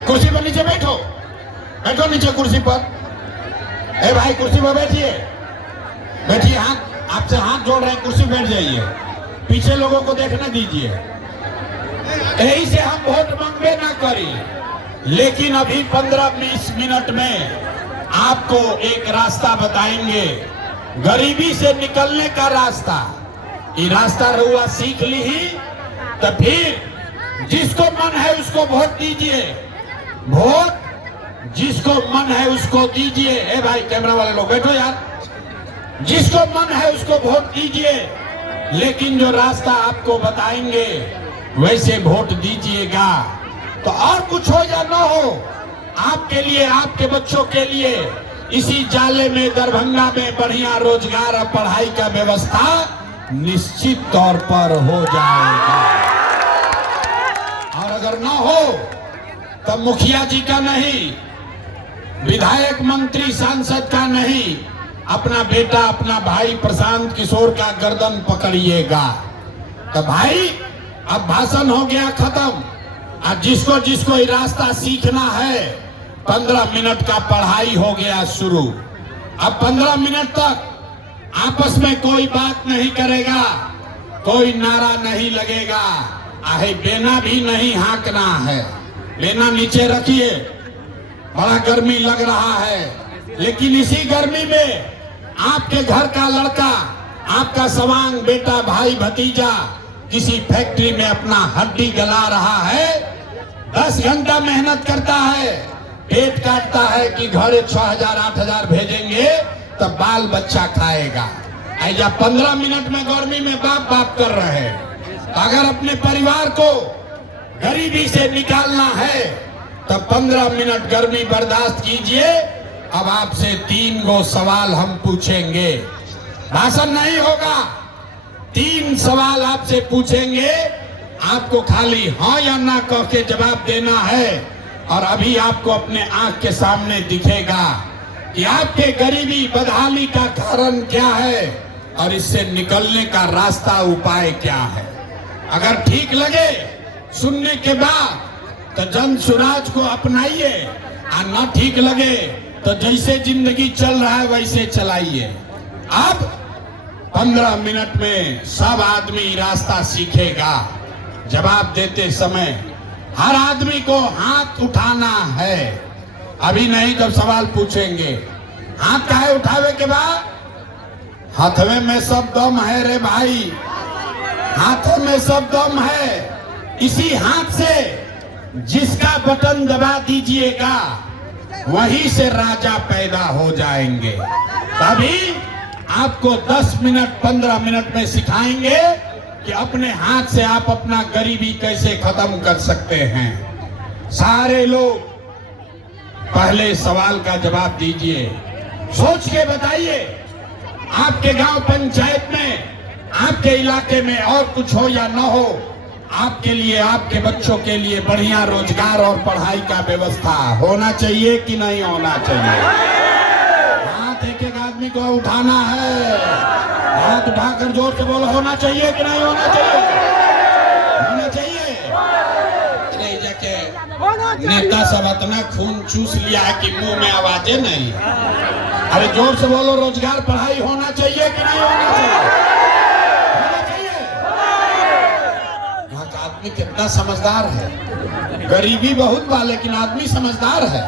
कुर्सी पर नीचे बैठो, बैठो नीचे कुर्सी पर। ए भाई कुर्सी पर बैठिए, बैठिए। हाथ आपसे हाथ जोड़ रहे हैं, कुर्सी बैठ जाइए। पीछे लोगों को देखने दीजिए। यही से हम वोट मांगबे ना करी, लेकिन अभी 15-20 मिनट में आपको एक रास्ता बताएंगे, गरीबी से निकलने का रास्ता। ये रास्ता रहुआ सीख ली ही तो फिर जिसको मन है उसको वोट दीजिए। वोट जिसको मन है उसको दीजिए। ए भाई कैमरा वाले लोग बैठो यार। जिसको मन है उसको वोट दीजिए, लेकिन जो रास्ता आपको बताएंगे वैसे वोट दीजिएगा। तो और कुछ हो या ना हो, आपके लिए, आपके बच्चों के लिए इसी जाले में दरभंगा में बढ़िया रोजगार और पढ़ाई का व्यवस्था निश्चित तौर पर हो जाएगा। और अगर ना हो तो मुखिया जी का नहीं, विधायक मंत्री सांसद का नहीं, अपना बेटा, अपना भाई प्रशांत किशोर का गर्दन पकड़िएगा। तो भाई अब भाषण हो गया खत्म। अब जिसको जिसको ये रास्ता सीखना है, 15 मिनट का पढ़ाई हो गया शुरू। अब 15 मिनट तक आपस में कोई बात नहीं करेगा, कोई नारा नहीं लगेगा, आहे बेना भी नहीं हाँकना है। बेना नीचे रखिए, बड़ा गर्मी लग रहा है। लेकिन इसी गर्मी में आपके घर का लड़का, आपका सवांग बेटा, भाई, भतीजा किसी फैक्ट्री में अपना हड्डी गला रहा है, 10 घंटा मेहनत करता है, पेट काटता है कि घर 6,000-8,000 भेजेंगे तब बाल बच्चा खाएगा। ऐसा 15 मिनट में गर्मी में बाप बाप कर रहे हैं। अगर अपने परिवार को गरीबी से निकालना है तो 15 मिनट गर्मी बर्दाश्त कीजिए। अब आपसे 3 गो सवाल हम पूछेंगे, भाषण नहीं होगा। 3 सवाल आपसे पूछेंगे, आपको खाली हाँ या ना कह के जवाब देना है। और अभी आपको अपने आंख के सामने दिखेगा कि आपके गरीबी बदहाली का कारण क्या है और इससे निकलने का रास्ता, उपाय क्या है। अगर ठीक लगे सुनने के बाद तो जन सुराज को अपनाइए, और न ठीक लगे तो जैसे जिंदगी चल रहा है वैसे चलाइए। अब 15 मिनट में सब आदमी रास्ता सीखेगा। जवाब देते समय हर आदमी को हाथ उठाना है। अभी नहीं, जब सवाल पूछेंगे हाथ काहे उठावे के बाद, हाथवे में सब दम है रे भाई, हाथों में सब दम है। इसी हाथ से जिसका बटन दबा दीजिएगा वहीं से राजा पैदा हो जाएंगे। तभी आपको 10 मिनट 15 मिनट में सिखाएंगे कि अपने हाथ से आप अपना गरीबी कैसे खत्म कर सकते हैं। सारे लोग पहले सवाल का जवाब दीजिए, सोच के बताइए। आपके गांव पंचायत में, आपके इलाके में और कुछ हो या ना हो, आपके लिए, आपके बच्चों के लिए बढ़िया रोजगार और पढ़ाई का व्यवस्था होना चाहिए कि नहीं होना चाहिए। हाथ एक आदमी को उठाना है, हाथ उठाकर जोर से बोलो, होना चाहिए कि नहीं होना चाहिए। होना चाहिए। अरे जाके नेता सब इतना खून चूस लिया है कि मुंह में आवाजें नहीं। अरे जोर से बोलो, रोजगार पढ़ाई होना चाहिए कि नहीं होना चाहिए। आदमी कितना समझदार है। गरीबी बहुत बा लेकिन आदमी समझदार है।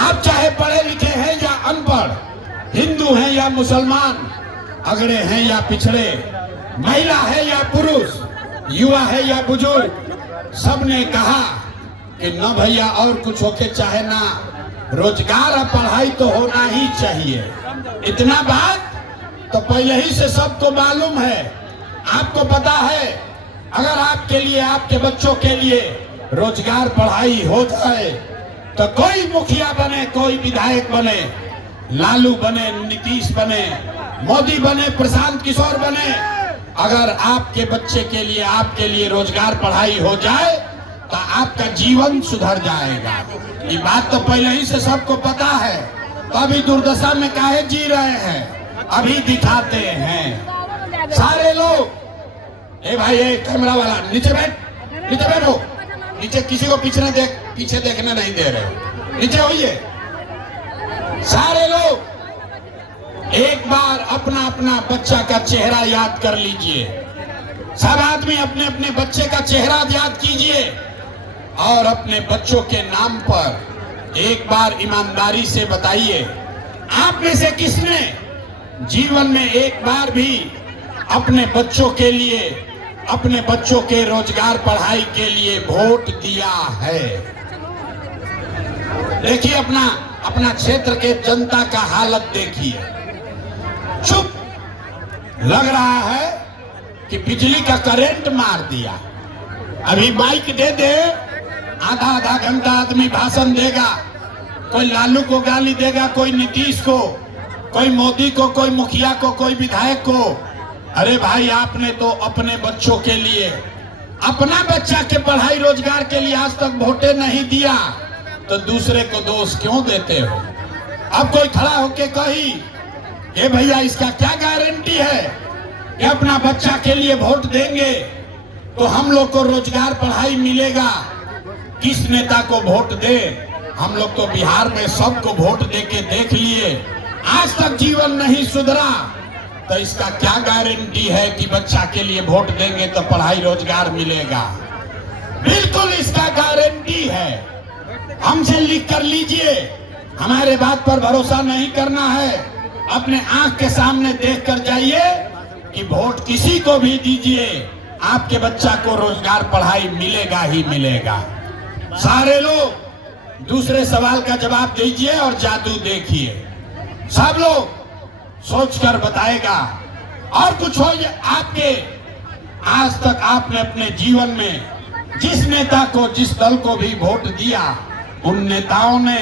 आप चाहे पढ़े लिखे हैं या अनपढ़, हिंदू हैं या मुसलमान, अगड़े हैं या पिछड़े, महिला है या पुरुष, युवा है या बुजुर्ग, सबने कहा कि न भैया और कुछ होके चाहे ना, रोजगार और पढ़ाई तो होना ही चाहिए। इतना बात तो पहले ही से सबको मालूम है। आपको पता है अगर आपके लिए, आपके बच्चों के लिए रोजगार पढ़ाई हो जाए तो कोई मुखिया बने, कोई विधायक बने, लालू बने, नीतीश बने, मोदी बने, प्रशांत किशोर बने, अगर आपके बच्चे के लिए, आपके लिए रोजगार पढ़ाई हो जाए तो आपका जीवन सुधर जाएगा। ये बात तो पहले ही से सबको पता है। तो अभी दुर्दशा में काहे जी रहे हैं, अभी दिखाते हैं सारे लोग। ए भाई, ए कैमरा वाला नीचे बैठ, नीचे बैठो, नीचे किसी को पीछे न देख। पीछे देखने नहीं दे रहे। नीचे होइए सारे लोग, एक बार अपना अपना बच्चा का चेहरा याद कर लीजिए। सब आदमी अपने अपने बच्चे का चेहरा याद कीजिए और अपने बच्चों के नाम पर एक बार ईमानदारी से बताइए, आप में से किसने जीवन में एक बार भी अपने बच्चों के लिए, अपने बच्चों के रोजगार पढ़ाई के लिए वोट दिया है? देखिए अपना अपना क्षेत्र के जनता का हालत देखिए। चुप लग रहा है कि बिजली का करंट मार दिया। अभी माइक दे दे, आधा आधा घंटा आदमी भाषण देगा, कोई लालू को गाली देगा, कोई नीतीश को, कोई मोदी को, कोई मुखिया को, कोई विधायक को। अरे भाई, आपने तो अपने बच्चों के लिए, अपना बच्चा के पढ़ाई रोजगार के लिए आज तक वोटे नहीं दिया, तो दूसरे को दोष क्यों देते हो? अब कोई खड़ा होके कही ये भैया इसका क्या गारंटी है कि अपना बच्चा के लिए वोट देंगे तो हम लोग को रोजगार पढ़ाई मिलेगा? किस नेता को वोट दे? हम लोग तो बिहार में सबको वोट देके देख लिए, आज तक जीवन नहीं सुधरा, तो इसका क्या गारंटी है कि बच्चा के लिए वोट देंगे तो पढ़ाई रोजगार मिलेगा? बिल्कुल इसका गारंटी है। हमसे लिख कर लीजिए, हमारे बात पर भरोसा नहीं करना है, अपने आंख के सामने देख कर जाइए कि वोट किसी को भी दीजिए, आपके बच्चा को रोजगार पढ़ाई मिलेगा ही मिलेगा। सारे लोग दूसरे सवाल का जवाब दीजिए और जादू देखिए। सब लोग सोचकर बताएगा। और कुछ हो आपके, आज तक आपने अपने जीवन में जिस नेता को, जिस दल को भी वोट दिया, उन नेताओं ने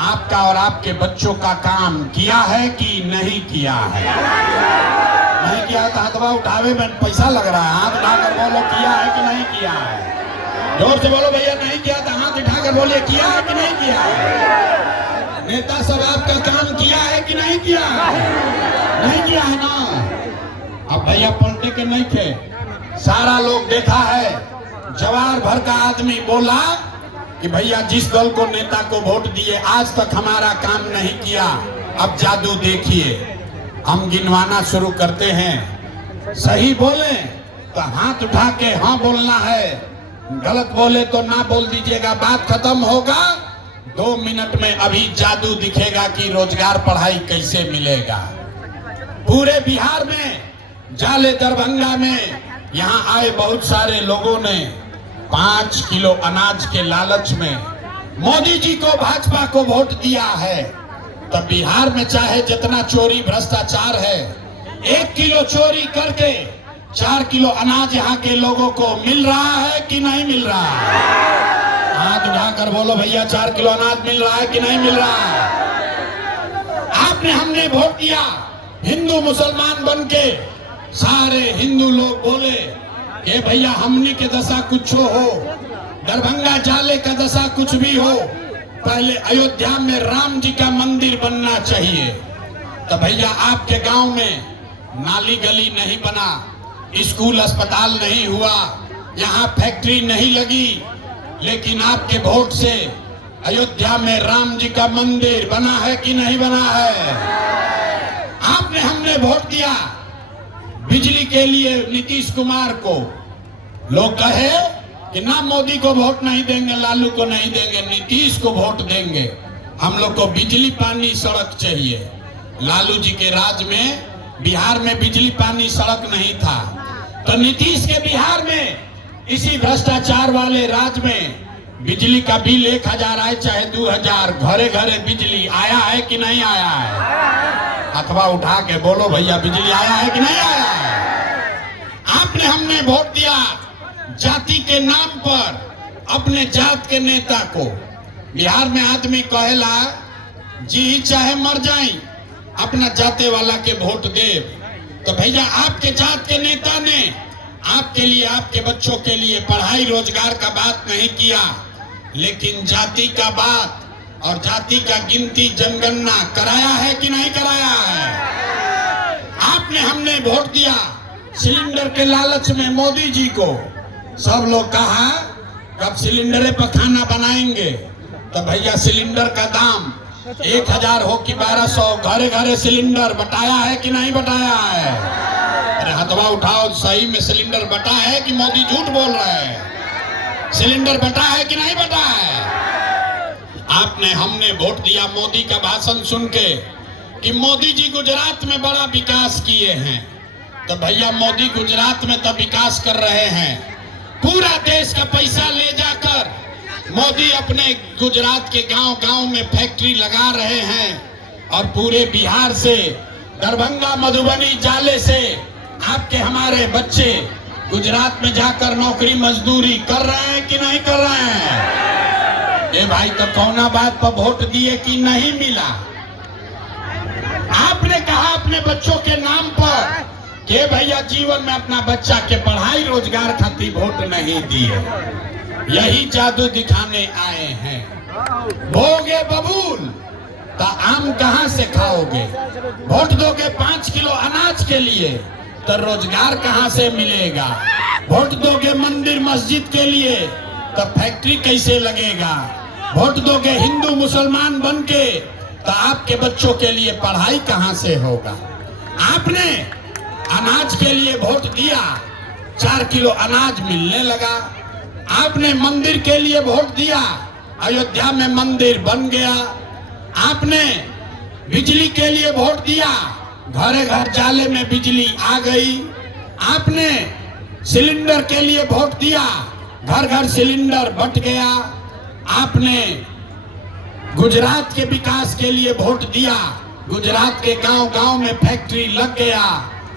आपका और आपके बच्चों का काम किया है कि नहीं किया है? नहीं किया तो हाथवा उठावे में पैसा लग रहा है। हाथ उठाकर बोलो किया है कि नहीं किया है। जोर से बोलो भैया नहीं किया तो हाथ उठाकर बोलिए किया है कि नहीं किया है। नेता सब आपका काम किया है कि नहीं किया है? नहीं किया है ना। अब भैया पलटे के नहीं थे, सारा लोग देखा है। जवार भर का आदमी बोला कि भैया जिस दल को, नेता को वोट दिए आज तक हमारा काम नहीं किया। अब जादू देखिए, हम गिनवाना शुरू करते हैं। सही बोले तो हाथ उठा के हाँ बोलना है, गलत बोले तो ना बोल दीजिएगा। बात खत्म होगा, 2 मिनट में अभी जादू दिखेगा कि रोजगार पढ़ाई कैसे मिलेगा। पूरे बिहार में, जाले दरभंगा में, यहाँ आए बहुत सारे लोगों ने 5 किलो अनाज के लालच में मोदी जी को, भाजपा को वोट दिया है। तब बिहार में चाहे जितना चोरी भ्रष्टाचार है, 1 किलो चोरी करके 4 किलो अनाज यहाँ के लोगों को मिल रहा है कि नहीं मिल रहा है? हाथ उठाकर बोलो भैया 4 किलो अनाज मिल रहा है कि नहीं मिल रहा है? आपने, हमने वोट दिया, हिंदू मुसलमान बन के सारे हिंदू लोग बोले कि भैया हमनी के दशा कुछ हो, दरभंगा जाले का दशा कुछ भी हो, पहले अयोध्या में राम जी का मंदिर बनना चाहिए। तो भैया आपके गांव में नाली गली नहीं बना, स्कूल अस्पताल नहीं हुआ, यहाँ फैक्ट्री नहीं लगी, लेकिन आपके वोट से अयोध्या में राम जी का मंदिर बना है कि नहीं बना है? आपने, हमने वोट दिया बिजली के लिए नीतीश कुमार को। लोग कहे कि ना मोदी को वोट नहीं देंगे, लालू को नहीं देंगे, नीतीश को वोट देंगे। हम लोग को बिजली पानी सड़क चाहिए। लालू जी के राज में बिहार में बिजली पानी सड़क नहीं था, तो नीतीश के बिहार में, इसी भ्रष्टाचार वाले राज में बिजली का बिल 1000 आए चाहे 2000, घरे घरे बिजली आया है कि नहीं आया है? अथवा उठा के बोलो भैया बिजली आया है कि नहीं आया है? आपने, हमने वोट दिया जाति के नाम पर अपने जात के नेता को। बिहार में आदमी कहेला जी चाहे मर जाए अपना जाते वाला के वोट दे। तो भैया आपके जात के नेता ने आपके लिए, आपके बच्चों के लिए पढ़ाई रोजगार का बात नहीं किया, लेकिन जाति का बात और जाति का गिनती जनगणना कराया है कि नहीं कराया है? आपने, हमने वोट दिया सिलेंडर के लालच में मोदी जी को। सब लोग कहा कब सिलेंडरे पर खाना बनाएंगे? तो भैया सिलेंडर का दाम 1000 हो कि 1200, घरे घरे सिलेंडर बटाया है कि नहीं बटाया है? अरे हथवा उठाओ, सही में सिलेंडर बटा है कि मोदी झूठ बोल रहे हैं? सिलेंडर बटा है कि नहीं बटा है? हमने वोट दिया मोदी का भाषण सुन के कि मोदी जी गुजरात में बड़ा विकास किए हैं। तो भैया मोदी गुजरात में तो विकास कर रहे हैं, पूरा देश का पैसा ले जाकर मोदी अपने गुजरात के गांव-गांव में फैक्ट्री लगा रहे हैं और पूरे बिहार से, दरभंगा, मधुबनी, जाले से आपके हमारे बच्चे गुजरात में जाकर नौकरी मजदूरी कर रहे हैं कि नहीं कर रहे हैं? ये भाई तो कौना बात पर वोट दिए कि नहीं मिला? आपने कहा अपने बच्चों के नाम पर कि भैया जीवन में अपना बच्चा के पढ़ाई रोजगार खातिर वोट नहीं दिए, यही जादू दिखाने आए हैं। भोगे बबूल तो आम कहां से खाओगे? वोट दोगे 5 किलो अनाज के लिए तो रोजगार कहां से मिलेगा? वोट दोगे मंदिर मस्जिद के लिए तो फैक्ट्री कैसे लगेगा? वोट दोगे हिंदू मुसलमान बन के तो आपके बच्चों के लिए पढ़ाई कहां से होगा? आपने अनाज के लिए वोट दिया, 4 किलो अनाज मिलने लगा। आपने मंदिर के लिए वोट दिया, अयोध्या में मंदिर बन गया। आपने बिजली के लिए वोट दिया, घरे घर जाले में बिजली आ गई। आपने सिलेंडर के लिए वोट दिया, घर घर सिलेंडर बंट गया। आपने गुजरात के विकास के लिए वोट दिया, गुजरात के गांव-गांव में फैक्ट्री लग गया।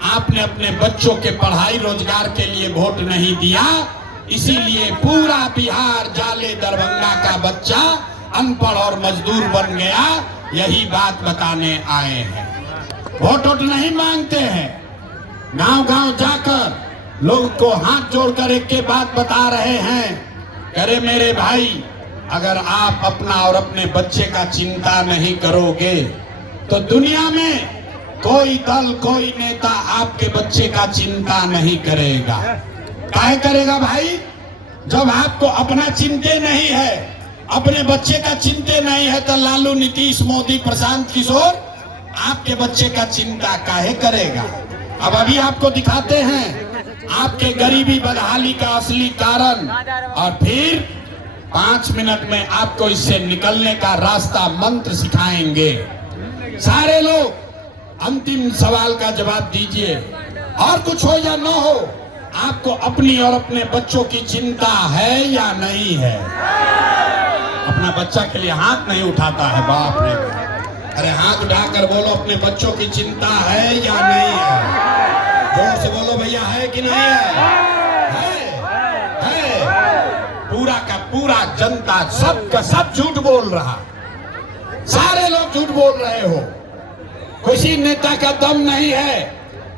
आपने अपने बच्चों के पढ़ाई रोजगार के लिए वोट नहीं दिया, इसीलिए पूरा बिहार, जाले, दरभंगा का बच्चा अनपढ़ और मजदूर बन गया। यही बात बताने आए हैं। वोट नहीं मांगते हैं, गांव-गांव जाकर लोग को हाथ जोड़कर एक के बात बता रहे हैं, अरे मेरे भाई, अगर आप अपना और अपने बच्चे का चिंता नहीं करोगे तो दुनिया में कोई दल, कोई नेता आपके बच्चे का चिंता नहीं करेगा। काहे करेगा भाई? जब आपको अपना चिंते नहीं है, अपने बच्चे का चिंते नहीं है, तो लालू, नीतीश, मोदी, प्रशांत किशोर आपके बच्चे का चिंता काहे करेगा? अब अभी आपको दिखाते हैं आपके गरीबी बदहाली का असली कारण, और फिर 5 मिनट में आपको इससे निकलने का रास्ता मंत्र सिखाएंगे। सारे लोग अंतिम सवाल का जवाब दीजिए, और कुछ हो या न हो, आपको अपनी और अपने बच्चों की चिंता है या नहीं है? अपना बच्चा के लिए हाथ नहीं उठाता है बाप रे। अरे हाथ उठाकर बोलो, अपने बच्चों की चिंता है या नहीं है? जोर से बोलो भैया, है कि नहीं है? पूरा का पूरा जनता, सब का सब झूठ बोल रहा, सारे लोग झूठ बोल रहे हो। किसी नेता का दम नहीं है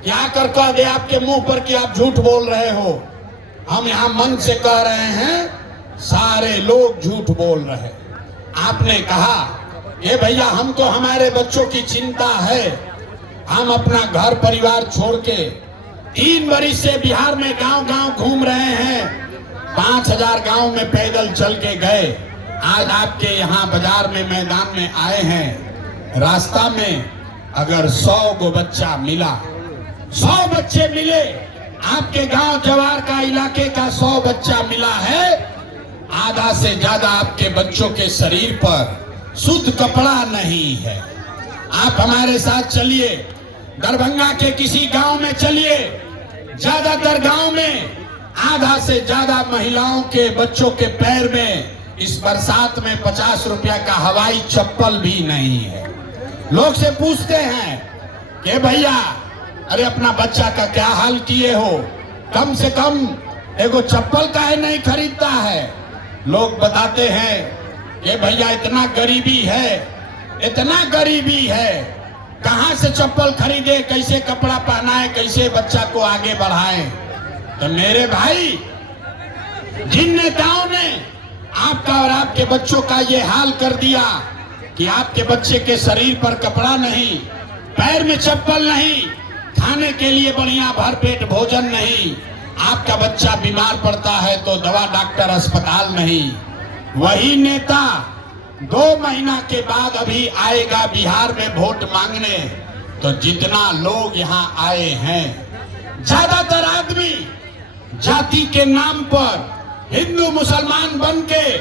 कि आकर कह दे आपके मुंह पर कि आप झूठ बोल रहे हो। हम यहाँ मन से कह रहे हैं, सारे लोग झूठ बोल रहे। आपने कहा ये भैया हमको हमारे बच्चों की चिंता है, हम अपना घर परिवार छोड़ के 3 बरस से बिहार में गांव-गांव घूम रहे हैं, 5000 गांव में पैदल चल के गए, आज आपके यहाँ बाजार में, मैदान में आए हैं। रास्ता में अगर 100 गो बच्चा मिला, 100 बच्चे मिले, आपके गांव जवार का इलाके का 100 बच्चा मिला है, आधा से ज्यादा आपके बच्चों के शरीर पर शुद्ध कपड़ा नहीं है। आप हमारे साथ चलिए, दरभंगा के किसी गांव में चलिए, ज्यादातर गांव में आधा से ज्यादा महिलाओं के बच्चों के पैर में इस बरसात में 50 रुपया का हवाई चप्पल भी नहीं है। लोग से पूछते हैं कि भैया, अरे अपना बच्चा का क्या हाल किए हो, कम से कम एगो चप्पल काहे नहीं खरीदता है? लोग बताते हैं कि भैया इतना गरीबी है, इतना गरीबी है, कहां से चप्पल खरीदे, कैसे कपड़ा पहनाए, कैसे बच्चा को आगे बढ़ाएं। तो मेरे भाई, जिन नेताओं ने आपका और आपके बच्चों का ये हाल कर दिया कि आपके बच्चे के शरीर पर कपड़ा नहीं, पैर में चप्पल नहीं, खाने के लिए बढ़िया भरपेट भोजन नहीं, आपका बच्चा बीमार पड़ता है तो दवा डॉक्टर अस्पताल नहीं। वही नेता 2 महीना के बाद अभी आएगा बिहार में वोट मांगने। तो जितना लोग यहाँ आए हैं, ज्यादातर आदमी जाति के नाम पर हिंदू मुसलमान बन के